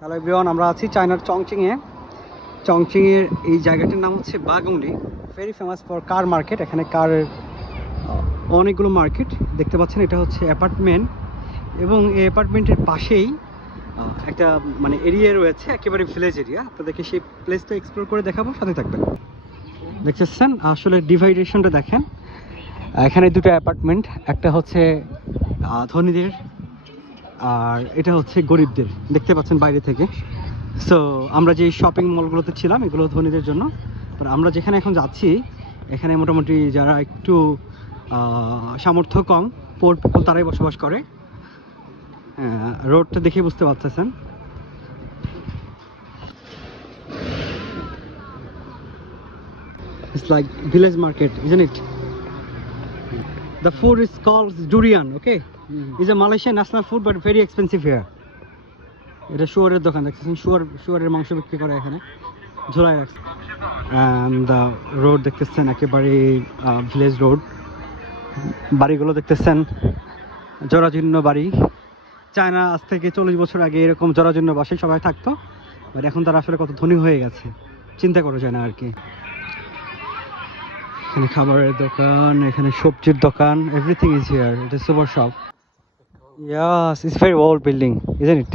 Hello everyone, আমরা আছি চায়নার চংচিংয়ে। চংচিংয়ের এই জায়গাটির নাম হচ্ছে Bagongdi, very famous for car market. এখানে কারের অনেকগুলো মার্কেট দেখতে পাচ্ছেন। এটা হচ্ছে অ্যাপার্টমেন্ট এবং এই অ্যাপার্টমেন্টের পাশেই একটা মানে এরিয়া রয়েছে, একেবারে ভিলেজ এরিয়া। আপনাদেরকে সেই প্লেসটা এক্সপ্লোর করে দেখাবো, সাথে থাকবেন। দেখতেছেন আসলে ডিভাইডেশনটা দেখেন। এখানে দুটো অ্যাপার্টমেন্ট, একটা হচ্ছে ধনীদের আর এটা হচ্ছে গরিবদের। দেখতে পাচ্ছেন বাইরে থেকে। সো আমরা যে শপিং মলগুলোতে ছিলাম এগুলো ধনীদের জন্য, আর আমরা যেখানে এখন যাচ্ছি এখানে মোটামুটি যারা একটু সামর্থ্য কম, পোর পিপল, তারাই বসবাস করে। রোডটা দেখে বুঝতে পারতেছেন। It's like village market, isn't it? The food is called durian, okay? It's a Malaysian national food but very expensive here. এটা শুয়ারের দোকান, দেখতেছেন শুয়ারের মাংস বিক্রি করে এখানে, ঝোলায় রাখছে। অ্যান্ড রোড দেখতেছেন একেবারে ভিলেজ রোড। বাড়িগুলো দেখতেছেন জরাজীর্ণ বাড়ি। চায়না আজ থেকে 40 বছর আগে এরকম জরাজীর্ণ বাসায় সবাই থাকতো, বাট এখন তারা আসলে কত ধনী হয়ে গেছে চিন্তা করা যায় না আর কি। এখানে খাবারের দোকান, এখানে সবজির দোকান, everything is here. It is super shop. Yes, it's very old building, isn't it?